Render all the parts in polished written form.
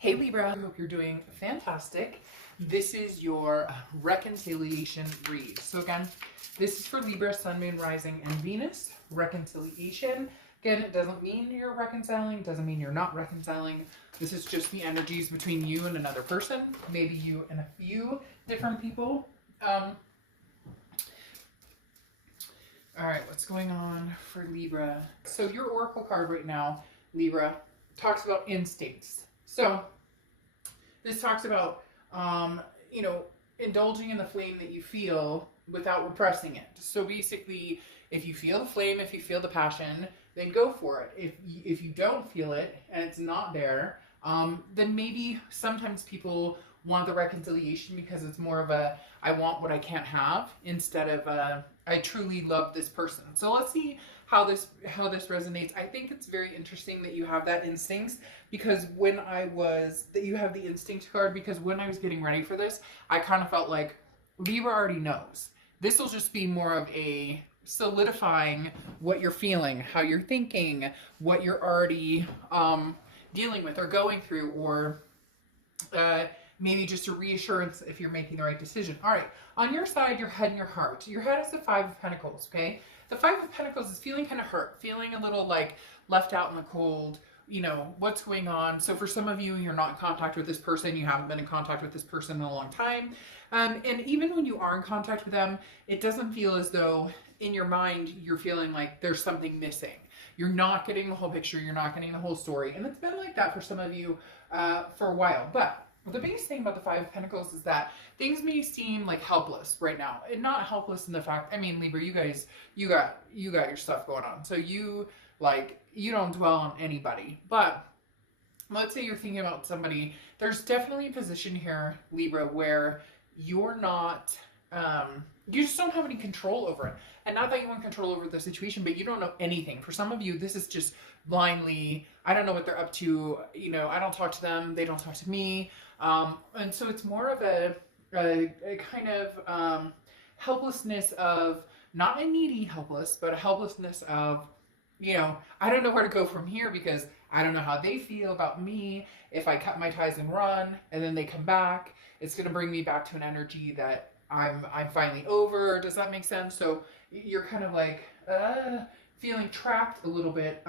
Hey Libra, I hope you're doing fantastic. This is your reconciliation read. So again, this is for Libra, Sun, Moon, Rising, and Venus. Reconciliation. Again, it doesn't mean you're reconciling, doesn't mean you're not reconciling. This is just the energies between you and another person, maybe you and a few different people. All right, what's going on for Libra? So your oracle card right now, Libra, talks about instincts. So this talks about, indulging in the flame that you feel without repressing it. So basically, if you feel the flame, if you feel the passion, then go for it. If you don't feel it and it's not there, then maybe sometimes people want the reconciliation because it's more of a, I want what I can't have, instead of I truly love this person. So let's see how this resonates. I think it's very interesting that you have that instincts, because that you have the instinct card, because when I was getting ready for this, I kind of felt like Libra already knows. This will just be more of a solidifying what you're feeling, how you're thinking, what you're already dealing with or going through, or maybe just a reassurance if you're making the right decision. All right, on your side, your head and your heart. Your head is the Five of Pentacles, okay? The Five of Pentacles is feeling kind of hurt, feeling a little like left out in the cold, what's going on. So for some of you, you're not in contact with this person, you haven't been in contact with this person in a long time. And even when you are in contact with them, it doesn't feel as though in your mind, you're feeling like there's something missing. You're not getting the whole picture, you're not getting the whole story. And it's been like that for some of you for a while. But the biggest thing about the Five of Pentacles is that things may seem like helpless right now. And not helpless in the fact, Libra, you guys, you got your stuff going on. So you don't dwell on anybody. But let's say you're thinking about somebody. There's definitely a position here, Libra, where you're not, you just don't have any control over it. And not that you want control over the situation, but you don't know anything. For some of you, this is just blindly, I don't know what they're up to. I don't talk to them. They don't talk to me. And so it's more of a kind of helplessness of, not a needy helpless, but a helplessness of, I don't know where to go from here, because I don't know how they feel about me. If I cut my ties and run and then they come back, it's going to bring me back to an energy that I'm finally over. Does that make sense? So you're kind of like feeling trapped a little bit.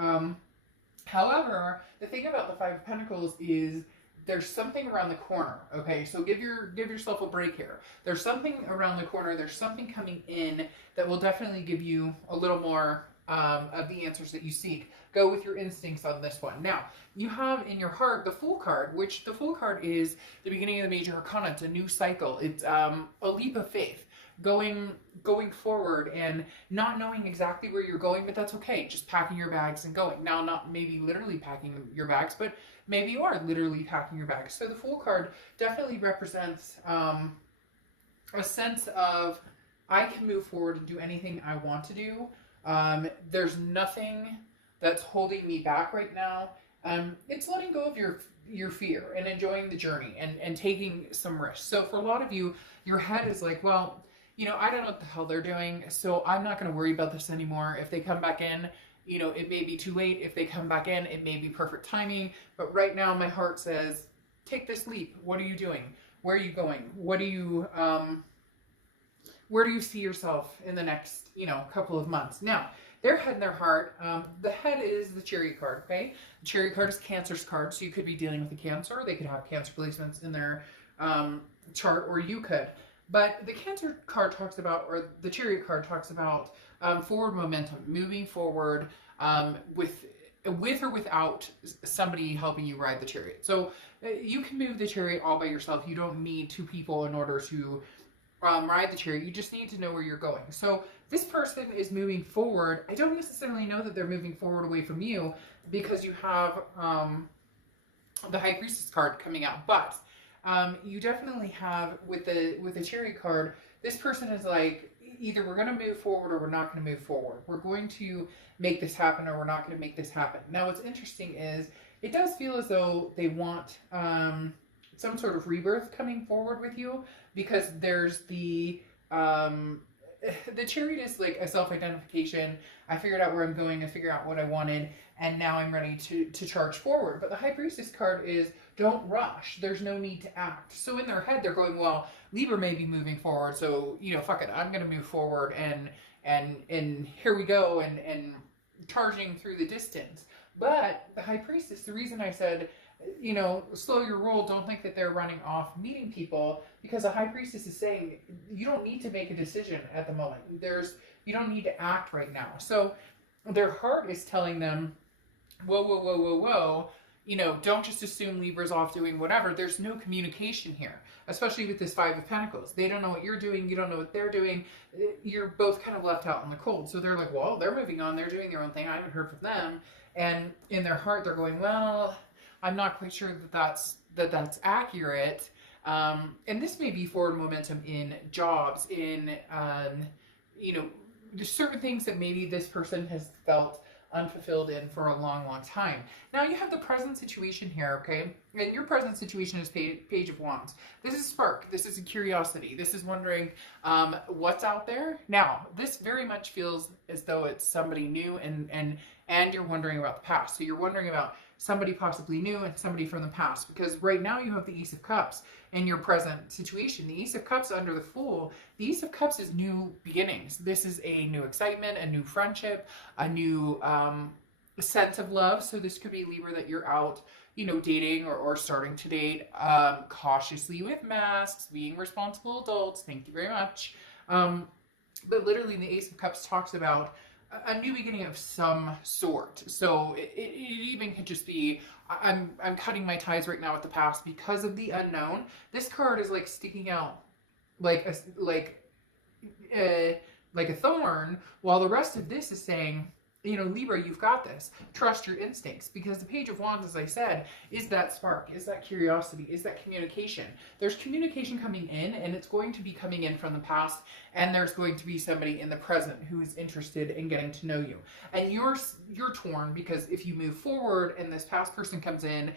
However, the thing about the Five of Pentacles is there's something around the corner. Okay, so give yourself a break here. There's something around the corner. There's something coming in that will definitely give you a little more of the answers that you seek. Go with your instincts on this one. Now, you have in your heart the Fool card, which the Fool card is the beginning of the major arcana. It's a new cycle. It's a leap of faith. Going forward and not knowing exactly where you're going, but that's okay. Just packing your bags and going. Now, not maybe literally packing your bags, but maybe you are literally packing your bags. So the Fool card definitely represents a sense of, I can move forward and do anything I want to do. There's nothing that's holding me back right now. It's letting go of your fear and enjoying the journey and taking some risks. So for a lot of you, your head is like, well, I don't know what the hell they're doing, so I'm not going to worry about this anymore. If they come back in, it may be too late. If they come back in, it may be perfect timing. But right now, my heart says, take this leap. What are you doing? Where are you going? What do you, where do you see yourself in the next, couple of months? Now, their head and their heart, the head is the Chariot card, okay? The Chariot card is Cancer's card, so you could be dealing with a Cancer. They could have Cancer placements in their chart, or you could. But the Cancer card talks about, or the Chariot card talks about forward momentum, moving forward with or without somebody helping you ride the Chariot. So you can move the Chariot all by yourself. You don't need two people in order to ride the Chariot. You just need to know where you're going. So this person is moving forward. I don't necessarily know that they're moving forward away from you, because you have the High Priestess card coming out, but you definitely have with the Chariot card, this person is like, either we're going to move forward or we're not going to move forward. We're going to make this happen or we're not going to make this happen. Now, what's interesting is it does feel as though they want some sort of rebirth coming forward with you, because there's the Chariot is like a self-identification. I figured out where I'm going. I figured out what I wanted, and now I'm ready to charge forward. But the High Priestess card is don't rush. There's no need to act. So in their head, they're going, well, Libra may be moving forward, so, you know, fuck it, I'm going to move forward, and here we go, and charging through the distance. But the High Priestess, the reason I said, you know, slow your roll, don't think that they're running off meeting people, because the High Priestess is saying you don't need to make a decision at the moment. You don't need to act right now. So their heart is telling them, whoa, whoa, whoa, whoa, whoa, you know, don't just assume Libra's off doing whatever. There's no communication here, especially with this Five of Pentacles. They don't know what you're doing. You don't know what they're doing. You're both kind of left out in the cold. So they're like, well, they're moving on. They're doing their own thing. I haven't heard from them. And in their heart, they're going, well, I'm not quite sure that's accurate. And this may be forward momentum in jobs, in, you know, there's certain things that maybe this person has felt unfulfilled in for a long, long time. Now you have the present situation here, okay? And your present situation is Page of Wands. This is spark. This is a curiosity. This is wondering what's out there. Now, this very much feels as though it's somebody new, and you're wondering about the past. So you're wondering about somebody possibly new and somebody from the past, because right now you have the Ace of Cups in your present situation. The Ace of Cups under the Fool. The Ace of Cups is new beginnings. This is a new excitement, a new friendship, a new sense of love. So this could be, Libra, that you're out, you know, dating or starting to date cautiously with masks, being responsible adults. Thank you very much. But literally the Ace of Cups talks about a new beginning of some sort. So it even could just be, I'm cutting my ties right now with the past because of the unknown. This card is like sticking out like a thorn, while the rest of this is saying, you know, Libra, you've got this. Trust your instincts, because the Page of Wands, as I said, is that spark, is that curiosity, is that communication. There's communication coming in, and it's going to be coming in from the past, and there's going to be somebody in the present who is interested in getting to know you. And you're torn, because if you move forward and this past person comes in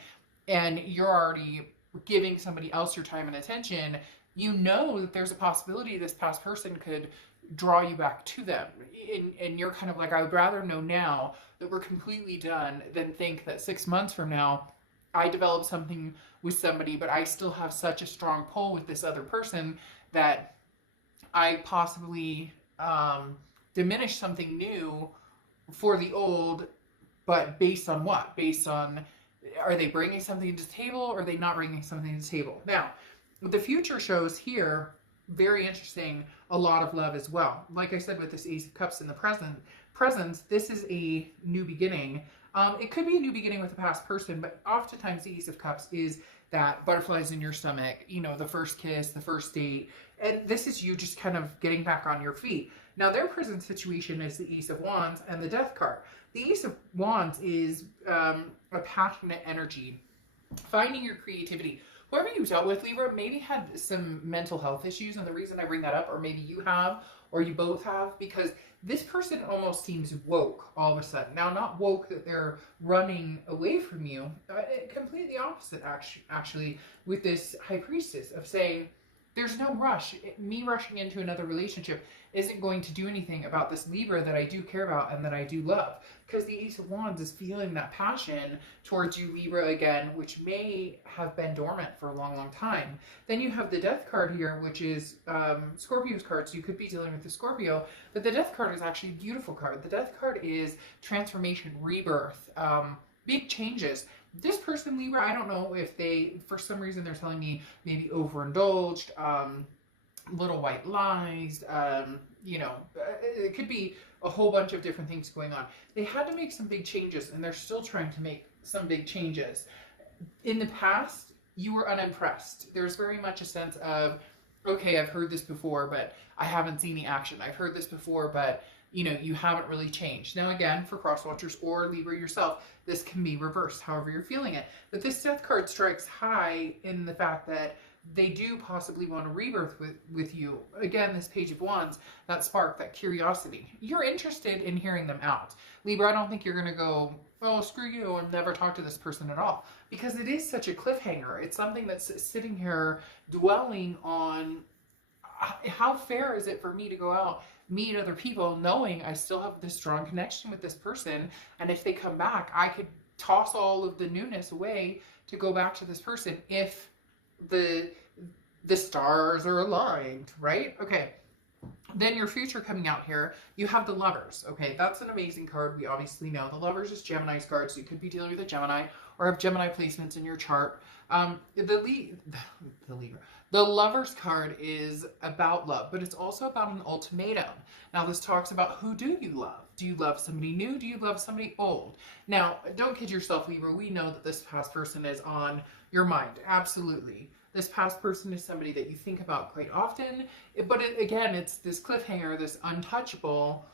and you're already giving somebody else your time and attention, you know that there's a possibility this past person could draw you back to them, and you're kind of like, I would rather know now that we're completely done than think that 6 months from now I developed something with somebody, but I still have such a strong pull with this other person that I possibly diminish something new for the old. But based on what? Based on, are they bringing something to the table, or are they not bringing something to the table? Now, the future shows here, very interesting, a lot of love as well. Like I said, with this Ace of Cups in the presence, this is a new beginning. It could be a new beginning with a past person, but oftentimes the Ace of Cups is that butterflies in your stomach, you know, the first kiss, the first date, and this is you just kind of getting back on your feet. Now, their present situation is the Ace of Wands and the Death card. The Ace of Wands is a passionate energy, finding your creativity. Whoever you dealt with, Libra, maybe had some mental health issues, and the reason I bring that up, or maybe you have, or you both have, because this person almost seems woke all of a sudden. Now, not woke that they're running away from you, completely opposite, actually, with this High Priestess of saying, there's no rush. Me rushing into another relationship isn't going to do anything about this Libra that I do care about and that I do love. Because the Ace of Wands is feeling that passion towards you, Libra, again, which may have been dormant for a long, long time. Then you have the Death card here, which is Scorpio's card, so you could be dealing with the Scorpio. But the Death card is actually a beautiful card. The Death card is transformation, rebirth, big changes. This person, Libra, I don't know if they, for some reason, they're telling me maybe overindulged, little white lies, you know, it could be a whole bunch of different things going on. They had to make some big changes, and they're still trying to make some big changes. In the past, you were unimpressed. There's very much a sense of, okay, I've heard this before, but I haven't seen the action. I've heard this before, but you know, you haven't really changed. Now again, for cross watchers or Libra yourself, this can be reversed, however you're feeling it. But this Death card strikes high in the fact that they do possibly want a rebirth with you. Again, this Page of Wands, that spark, that curiosity. You're interested in hearing them out. Libra, I don't think you're going to go, oh, screw you, and never talk to this person at all. Because it is such a cliffhanger. It's something that's sitting here dwelling on, how fair is it for me to go out, meet other people, knowing I still have this strong connection with this person, and if they come back, I could toss all of the newness away to go back to this person if the stars are aligned, right? Okay. Then your future coming out here, you have the Lovers. Okay, that's an amazing card. We obviously know the Lovers is Gemini's card, so you could be dealing with a Gemini or have Gemini placements in your chart. The Lovers card is about love, but it's also about an ultimatum. Now, this talks about, who do you love? Do you love somebody new? Do you love somebody old? Now, don't kid yourself, Libra. We know that this past person is on your mind. Absolutely. This past person is somebody that you think about quite often, but again, it's this cliffhanger, this untouchable,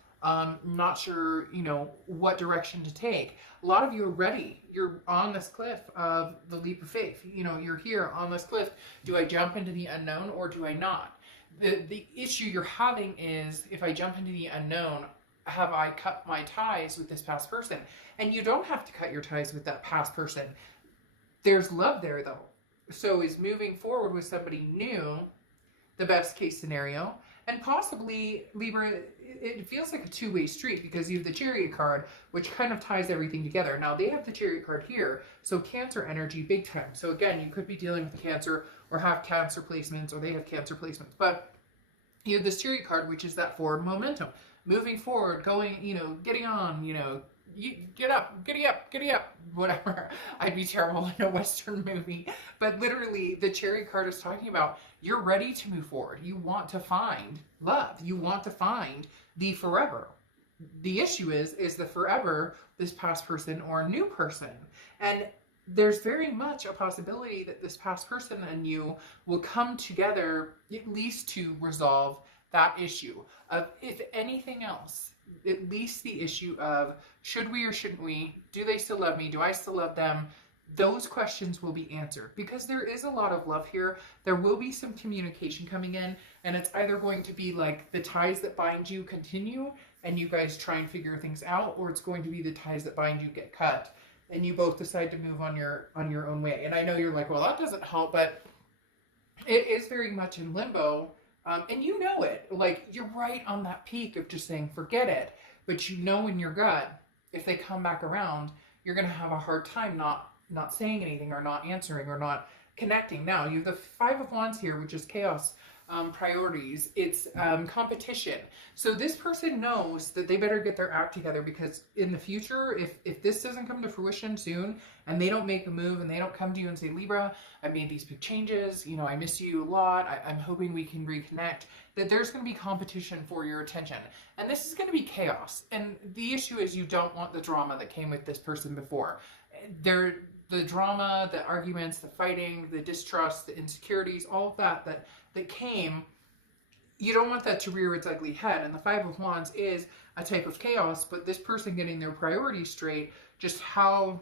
not sure, you know, what direction to take. A lot of you are ready. You're on this cliff of the leap of faith. You know, you're here on this cliff. Do I jump into the unknown or do I not? The issue you're having is, if I jump into the unknown, have I cut my ties with this past person? And you don't have to cut your ties with that past person. There's love there, though. So is moving forward with somebody new the best case scenario? And possibly, Libra, it feels like a two-way street, because you have the Chariot card, which kind of ties everything together. Now, they have the Chariot card here, so Cancer energy big time. So again, you could be dealing with Cancer or have Cancer placements, or they have Cancer placements. But you have this Chariot card, which is that forward momentum. Moving forward, going, you know, getting on, you know, you get up, giddy up, giddy up, whatever. I'd be terrible in a Western movie. But literally, the Chariot card is talking about, you're ready to move forward. You want to find love. You want to find the forever. The issue is the forever, this past person or a new person. And there's very much a possibility that this past person and you will come together, at least to resolve that issue of, if anything else, at least the issue of, should we or shouldn't we? Do they still love me? Do I still love them? Those questions will be answered, because there is a lot of love here. There will be some communication coming in, and it's either going to be like the ties that bind you continue and you guys try and figure things out, or it's going to be the ties that bind you get cut and you both decide to move on your own way. And I know you're like, well, that doesn't help, but it is very much in limbo. And you know it, like, you're right on that peak of just saying, forget it. But you know in your gut, if they come back around, you're going to have a hard time not saying anything or not answering or not connecting. Now, you have the Five of Wands here, which is chaos, priorities. It's competition. So this person knows that they better get their act together, because in the future, if this doesn't come to fruition soon and they don't make a move and they don't come to you and say, Libra, I made these big changes, you know, I miss you a lot, I'm hoping we can reconnect, that there's going to be competition for your attention. And this is going to be chaos. And the issue is, you don't want the drama that came with this person before. The drama, the arguments, the fighting, the distrust, the insecurities, all of that came, you don't want that to rear its ugly head. And the Five of Wands is a type of chaos, but this person getting their priorities straight, just how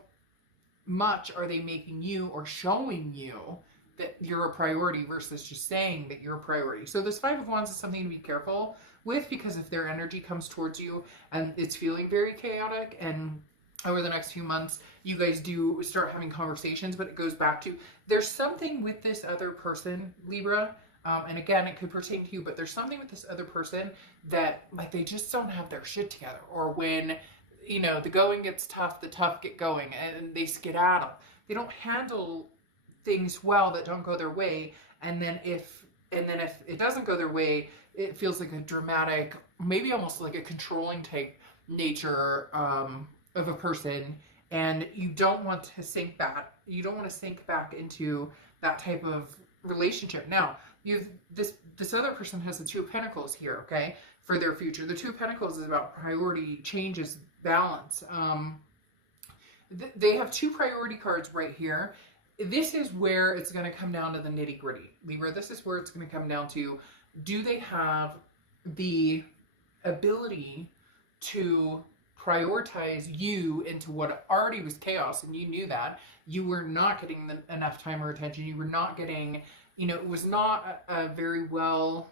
much are they making you or showing you that you're a priority versus just saying that you're a priority. So this Five of Wands is something to be careful with, because if their energy comes towards you and it's feeling very chaotic, and over the next few months, you guys do start having conversations, but it goes back to, there's something with this other person, Libra, and again, it could pertain to you, but there's something with this other person that, like, they just don't have their shit together. Or when, you know, the going gets tough, the tough get going, and they skedaddle. They don't handle things well that don't go their way, and then if it doesn't go their way, it feels like a dramatic, maybe almost like a controlling type nature of a person, and you don't want to sink back. You don't want to sink back into that type of relationship. Now, you've this other person has the Two of Pentacles here, okay, for their future. The Two of Pentacles is about priority, changes, balance. They have two priority cards right here. This is where it's going to come down to the nitty gritty, Libra. This is where it's going to come down to, do they have the ability to prioritize you into what already was chaos, and you knew that. You were not getting enough time or attention. You were not getting, you know, it was not a very well,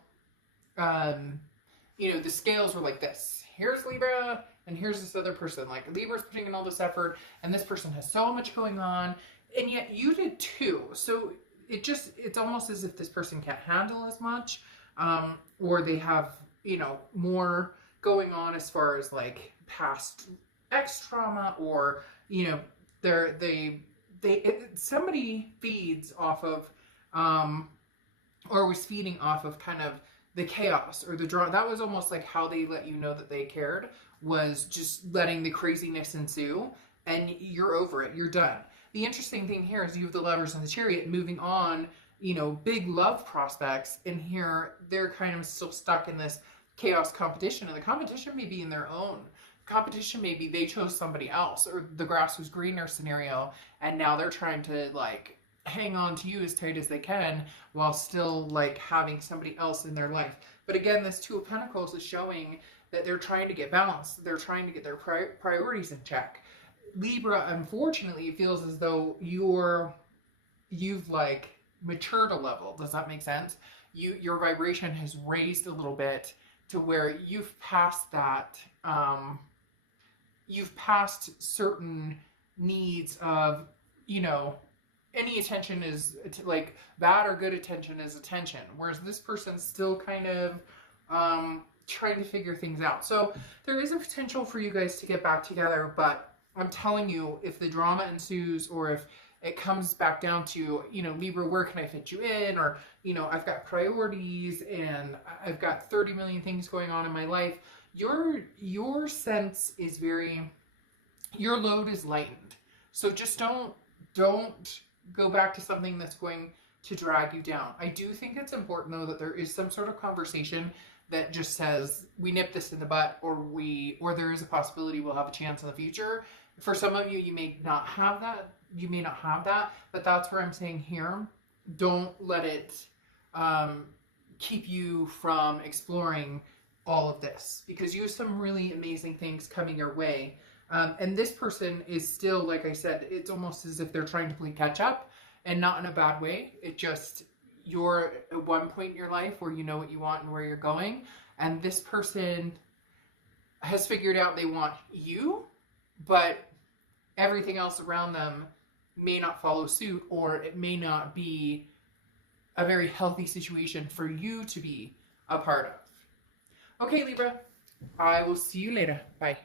you know, the scales were like this. Here's Libra, and here's this other person. Like, Libra's putting in all this effort, and this person has so much going on, and yet you did too. So it's almost as if this person can't handle as much, or they have, you know, more going on as far as like past ex trauma, or, you know, Somebody feeds off of, or was feeding off of kind of the chaos or the drama. That was almost like how they let you know that they cared, was just letting the craziness ensue, and you're over it. You're done. The interesting thing here is you have the Lovers and the Chariot moving on, you know, big love prospects, and here they're kind of still stuck in this chaos competition, and the competition may be in their own. Competition may be they chose somebody else, or the grass was greener scenario, and now they're trying to like hang on to you as tight as they can while still like having somebody else in their life. But again, this Two of Pentacles is showing that they're trying to get balanced. They're trying to get their priorities in check. Libra, unfortunately, it feels as though you've like matured a level. Does that make sense? Your vibration has raised a little bit to where you've passed that, you've passed certain needs of, you know, any attention is like bad or good attention is attention. Whereas this person's still kind of trying to figure things out. So there is a potential for you guys to get back together, but I'm telling you, if the drama ensues, or if it comes back down to, you know, Libra, where can I fit you in? Or, you know, I've got priorities and I've got 30 million things going on in my life. Your sense is very, your load is lightened. So just don't go back to something that's going to drag you down. I do think it's important though that there is some sort of conversation that just says we nip this in the butt, or there is a possibility we'll have a chance in the future. For some of you, you may not have that. You may not have that, but that's where I'm saying here, don't let it keep you from exploring all of this, because you have some really amazing things coming your way. And this person is still, like I said, it's almost as if they're trying to play catch up, and not in a bad way. It just, you're at one point in your life where you know what you want and where you're going. And this person has figured out they want you, but everything else around them may not follow suit, or it may not be a very healthy situation for you to be a part of. Okay, Libra, I will see you later. Bye.